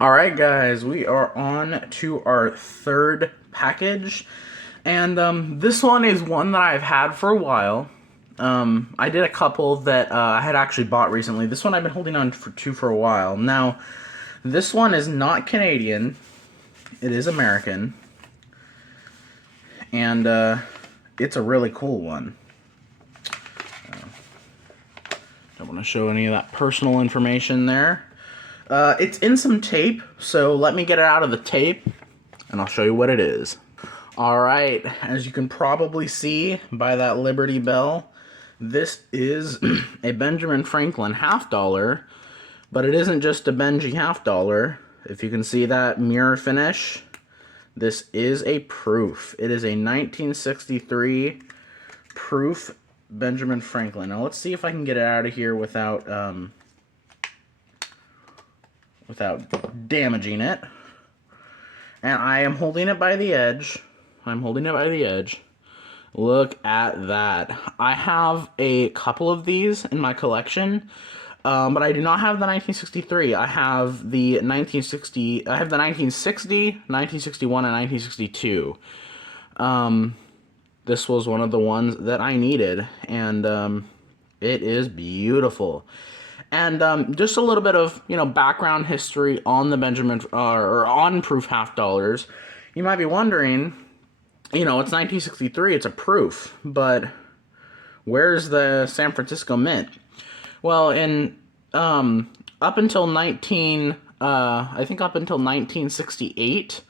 Alright guys, we are on to our third package, and this one is one that I've had for a while. I did a couple that I had actually bought recently. This one I've been holding on for a while. Now, this one is not Canadian, it is American, and it's a really cool one. Don't want to show any of that personal information there. It's in some tape, so let me get it out of the tape, and I'll show you what it is. Alright, as you can probably see by that Liberty Bell, this is a Benjamin Franklin half dollar, but it isn't just a Benji half dollar. If you can see that mirror finish, this is a proof. It is a 1963 proof Benjamin Franklin. Now let's see if I can get it out of here without damaging it. And I am holding it by the edge. Look at that. I have a couple of these in my collection, but I do not have the 1963. I have the 1960. I have the 1960, 1961, and 1962. This was one of the ones that I needed, and it is beautiful. And just a little bit of, background history on the Benjamin, or on proof half dollars. You might be wondering, it's 1963, it's a proof, but where's the San Francisco Mint? Well, up until 1968,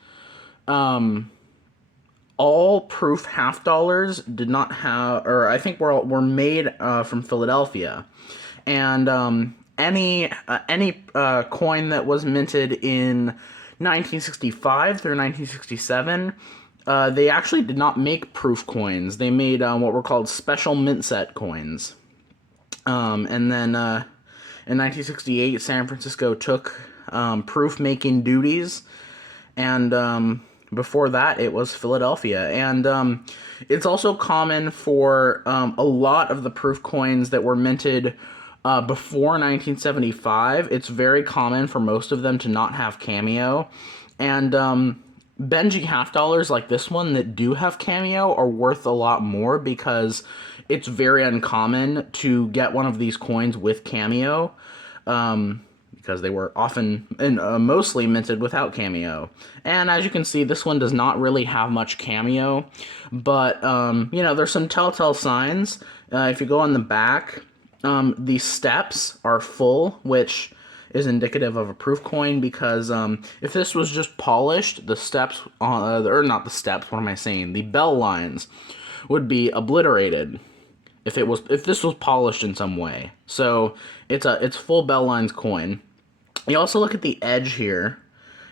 all proof half dollars did not have, or I think were made from Philadelphia. And any coin that was minted in 1965 through 1967, they actually did not make proof coins. They made what were called special mint set coins. And then in 1968, San Francisco took proof making duties, and before that, it was Philadelphia. And it's also common for a lot of the proof coins that were minted before 1975, it's very common for most of them to not have cameo. And Benji half dollars like this one that do have cameo are worth a lot more because it's very uncommon to get one of these coins with cameo, because they were often and mostly minted without cameo. And as you can see, this one does not really have much cameo, but there's some telltale signs. If you go on the back, the steps are full, which is indicative of a proof coin, because if this was just polished, the steps, or not the steps, what am I saying? The bell lines would be obliterated if this was polished in some way. So it's full bell lines coin. You also look at the edge here.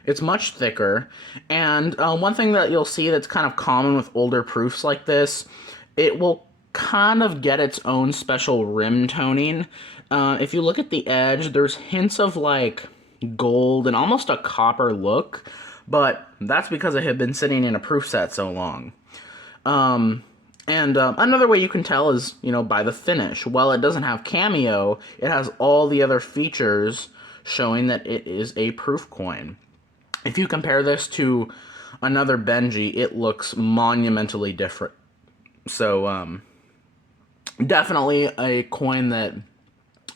It's much thicker, and one thing that you'll see that's kind of common with older proofs like this, it will kind of get its own special rim toning. If you look at the edge, there's hints of like gold and almost a copper look, but that's because it had been sitting in a proof set so long. And another way you can tell is, by the finish. While it doesn't have cameo, it has all the other features showing that it is a proof coin. If you compare this to another Benji, it looks monumentally different. So, definitely a coin that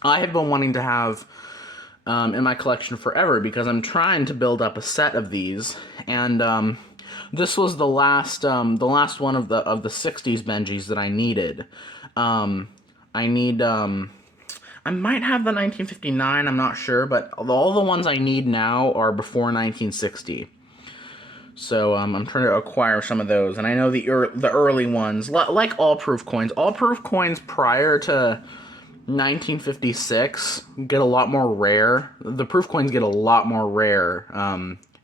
I have been wanting to have in my collection forever, because I'm trying to build up a set of these, and this was the last one of the 60s Benjis that I needed. I might have the 1959, I'm not sure, but all the ones I need now are before 1960. So I'm trying to acquire some of those, and I know the early ones, like all proof coins prior to 1956 get a lot more rare. The proof coins get a lot more rare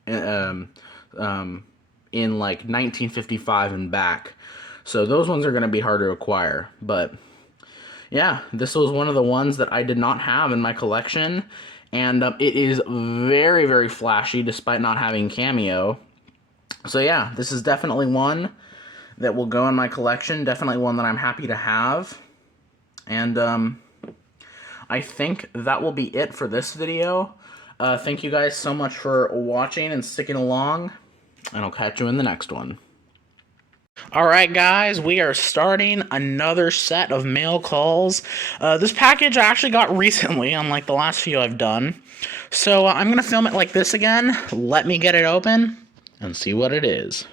in like 1955 and back. So those ones are going to be hard to acquire. But yeah, this was one of the ones that I did not have in my collection, and it is very, very flashy despite not having cameo. So yeah, this is definitely one that will go in my collection, definitely one that I'm happy to have. And I think that will be it for this video. Thank you guys so much for watching and sticking along, and I'll catch you in the next one. Alright guys, we are starting another set of mail calls. This package I actually got recently, unlike the last few I've done. So I'm going to film it like this again. Let me get it open and see what it is.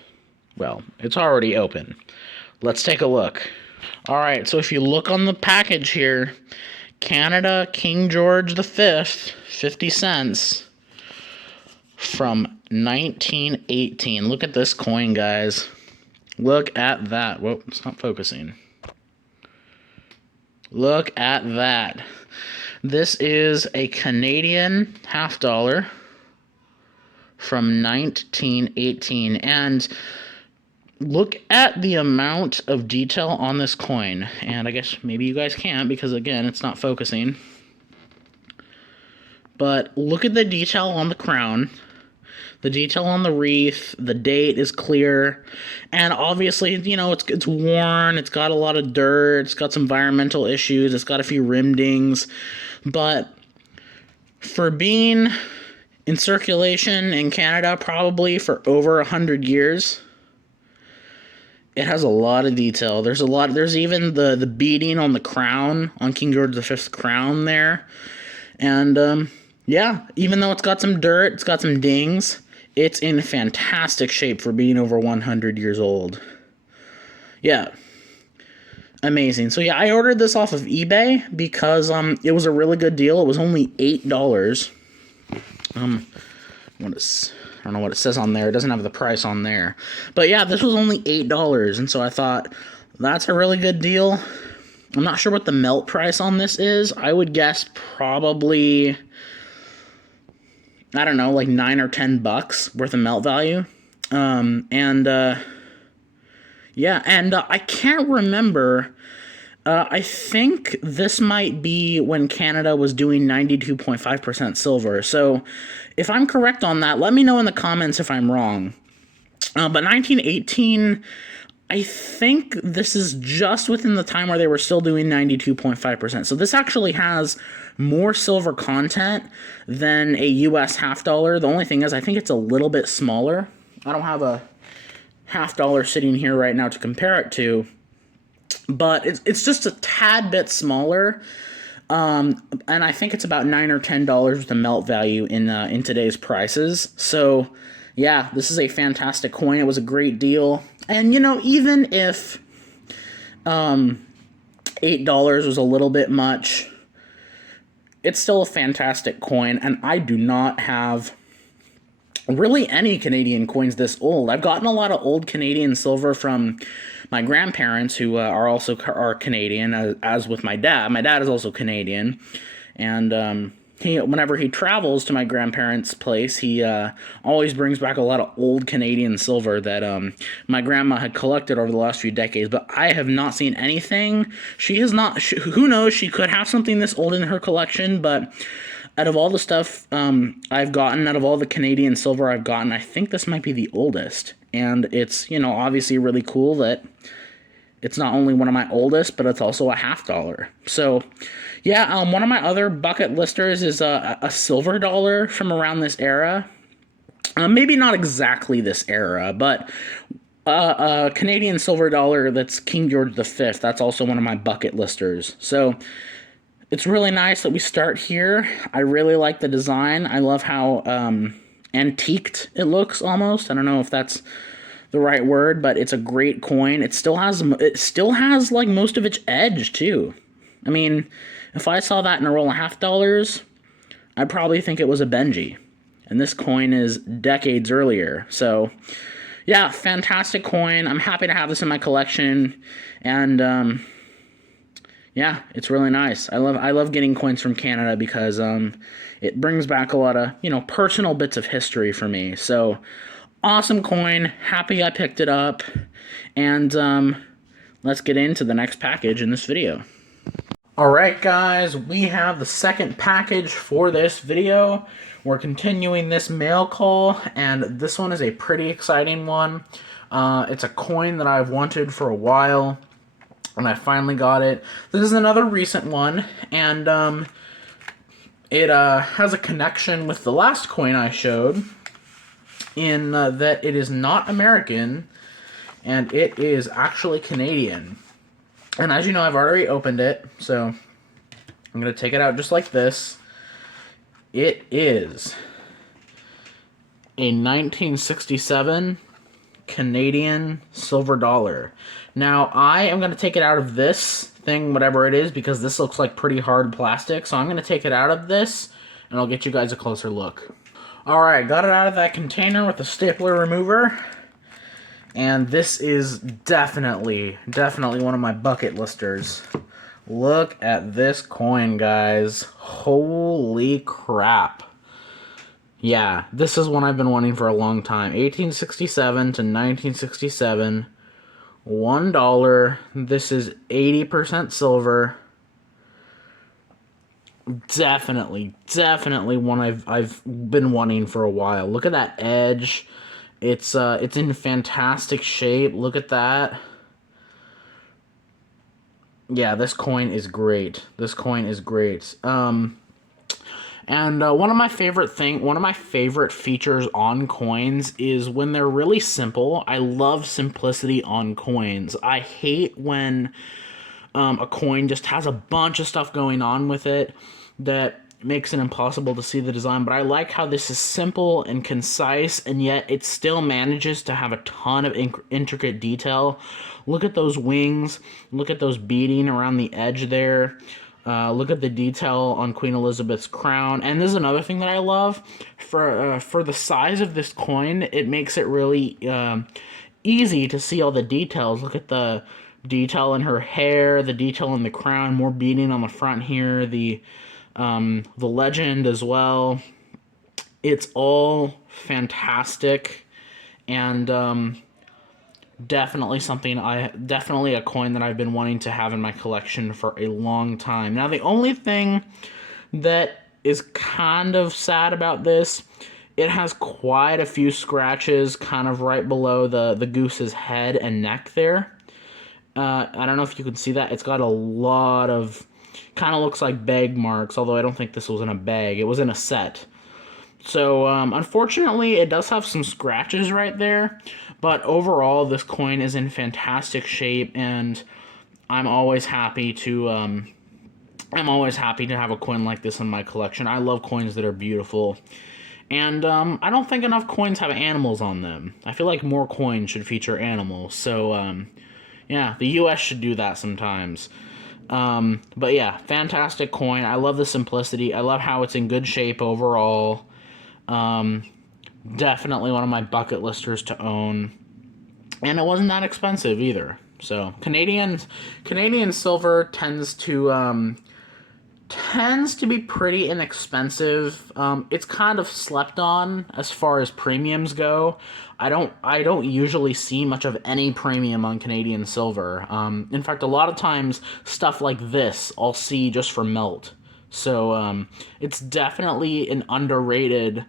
Well, it's already open. Let's take a look. Alright, so if you look on the package here, Canada King George V, 50 cents from 1918. Look at this coin, guys. Look at that. Whoa, it's not focusing. Look at that. This is a Canadian half dollar from 1918. And look at the amount of detail on this coin. And I guess maybe you guys can't because, again, it's not focusing. But look at the detail on the crown. The detail on the wreath, the date is clear, and obviously, you know, it's worn, it's got a lot of dirt, it's got some environmental issues, it's got a few rim dings, but for being in circulation in Canada probably for over 100 years, it has a lot of detail. There's even the beading on the crown, on King George V's crown there, and yeah, even though it's got some dirt, it's got some dings, it's in fantastic shape for being over 100 years old. Yeah. Amazing. So yeah, I ordered this off of eBay because it was a really good deal. It was only $8. I don't know what it says on there. It doesn't have the price on there. But yeah, this was only $8, and so I thought that's a really good deal. I'm not sure what the melt price on this is. I would guess probably, I don't know, like $9 or $10 worth of melt value. Yeah, and I can't remember. I think this might be when Canada was doing 92.5% silver. So if I'm correct on that, let me know in the comments if I'm wrong. But 1918, I think this is just within the time where they were still doing 92.5%. So this actually has more silver content than a US half dollar. The only thing is, I think it's a little bit smaller. I don't have a half dollar sitting here right now to compare it to, but it's just a tad bit smaller. And I think it's about $9 or $10 with the melt value in today's prices. So yeah, this is a fantastic coin. It was a great deal. And, you know, even if $8 was a little bit much, it's still a fantastic coin, and I do not have really any Canadian coins this old. I've gotten a lot of old Canadian silver from my grandparents, who are Canadian, as with my dad. My dad is also Canadian, and whenever he travels to my grandparents' place, he always brings back a lot of old Canadian silver that my grandma had collected over the last few decades, but I have not seen anything. She has not, who knows, she could have something this old in her collection, but out of all the stuff I've gotten, out of all the Canadian silver I've gotten, I think this might be the oldest, and it's, you know, obviously really cool that it's not only one of my oldest, but it's also a half dollar. So, yeah, one of my other bucket listers is a silver dollar from around this era. Maybe not exactly this era, but a Canadian silver dollar that's King George V. That's also one of my bucket listers. So it's really nice that we start here. I really like the design. I love how antiqued it looks almost. I don't know if that's the right word, but it's a great coin. It still has like most of its edge too. I mean, if I saw that in a roll of half dollars, I'd probably think it was a Benji. And this coin is decades earlier. So, yeah, fantastic coin. I'm happy to have this in my collection. And yeah, it's really nice. I love getting coins from Canada because it brings back a lot of, you know, personal bits of history for me. So, awesome coin. Happy I picked it up. And let's get into the next package in this video. Alright guys, we have the second package for this video. We're continuing this mail call, and this one is a pretty exciting one. It's a coin that I've wanted for a while, and I finally got it. This is another recent one, and It has a connection with the last coin I showed, in that it is not American, and it is actually Canadian. And as you know, I've already opened it, so I'm going to take it out just like this. It is a 1967 Canadian silver dollar. Now, I am going to take it out of this thing, whatever it is, because this looks like pretty hard plastic. So I'm going to take it out of this, and I'll get you guys a closer look. Alright, got it out of that container with the stapler remover. And this is definitely one of my bucket listers. Look at this coin, guys. Holy crap. Yeah, this is one I've been wanting for a long time. 1867 to 1967. $1. This is 80% silver. Definitely one I've been wanting for a while. Look at that edge. It's in fantastic shape. Look at that. Yeah, this coin is great. This coin is great. And one of my favorite features on coins is when they're really simple. I love simplicity on coins. I hate when a coin just has a bunch of stuff going on with it that makes it impossible to see the design, but I like how this is simple and concise, and yet it still manages to have a ton of intricate detail. Look at those wings. Look at those beading around the edge there. Look at the detail on Queen Elizabeth's crown. And this is another thing that I love. For the size of this coin, it makes it really easy to see all the details. Look at the detail in her hair, the detail in the crown, more beading on the front here, the legend as well. It's all fantastic, and definitely a coin that I've been wanting to have in my collection for a long time. Now, the only thing that is kind of sad about this, it has quite a few scratches kind of right below the goose's head and neck there. I don't know if you can see that. It's got a lot of, kind of looks like bag marks, although I don't think this was in a bag. It was in a set. So, unfortunately, it does have some scratches right there, but overall, this coin is in fantastic shape, and I'm always happy to have a coin like this in my collection. I love coins that are beautiful, and I don't think enough coins have animals on them. I feel like more coins should feature animals, so, yeah, the US should do that sometimes. But yeah, fantastic coin. I love the simplicity. I love how it's in good shape overall. Definitely one of my bucket listers to own. And it wasn't that expensive either. So Canadian silver tends to be pretty inexpensive. It's kind of slept on as far as premiums go. I don't usually see much of any premium on Canadian silver. In fact, a lot of times stuff like this I'll see just for melt. So it's definitely an underrated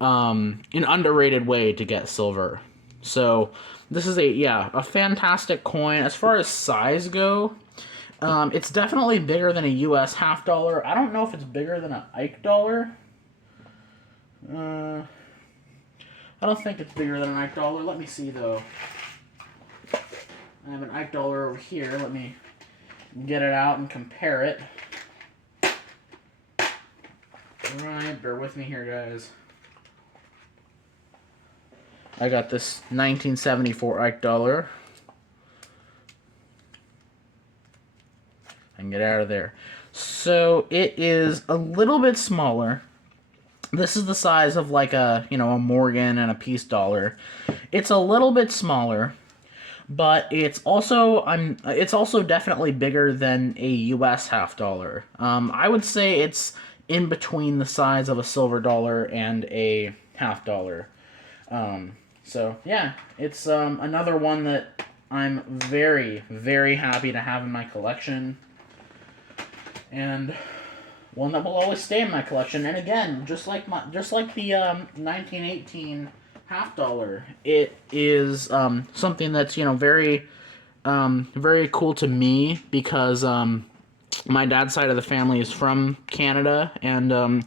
way to get silver. So this is a fantastic coin. As far as size go, it's definitely bigger than a US half dollar. I don't know if it's bigger than an Ike dollar. I don't think it's bigger than an Ike dollar. Let me see, though. I have an Ike dollar over here. Let me get it out and compare it. Alright, bear with me here, guys. I got this 1974 Ike dollar. I can get out of there. So it is a little bit smaller. This is the size of like a Morgan and a Peace dollar. It's a little bit smaller, but it's also definitely bigger than a US half dollar. I would say it's in between the size of a silver dollar and a half dollar. So yeah, it's another one that I'm very, very happy to have in my collection, and one that will always stay in my collection. And again, just like the 1918 half dollar, it is something that's very, very cool to me because My dad's side of the family is from Canada, and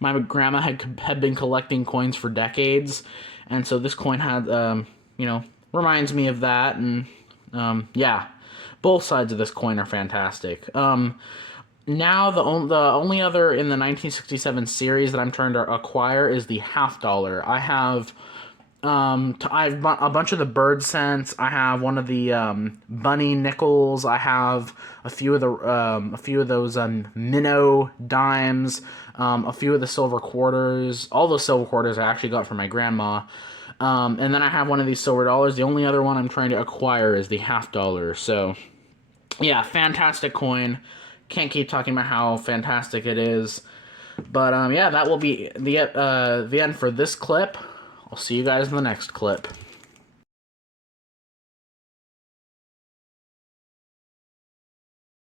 my grandma had been collecting coins for decades, and so this coin had, reminds me of that, and yeah, both sides of this coin are fantastic. Now the only other in the 1967 series that I'm trying to acquire is the half dollar. I have I've a bunch of the bird cents. I have one of the bunny nickels. I have a few of those minnow dimes. A few of the silver quarters. All those silver quarters I actually got from my grandma. And then I have one of these silver dollars. The only other one I'm trying to acquire is the half dollar. So yeah, fantastic coin. Can't keep talking about how fantastic it is. But yeah, that will be the end for this clip. I'll see you guys in the next clip.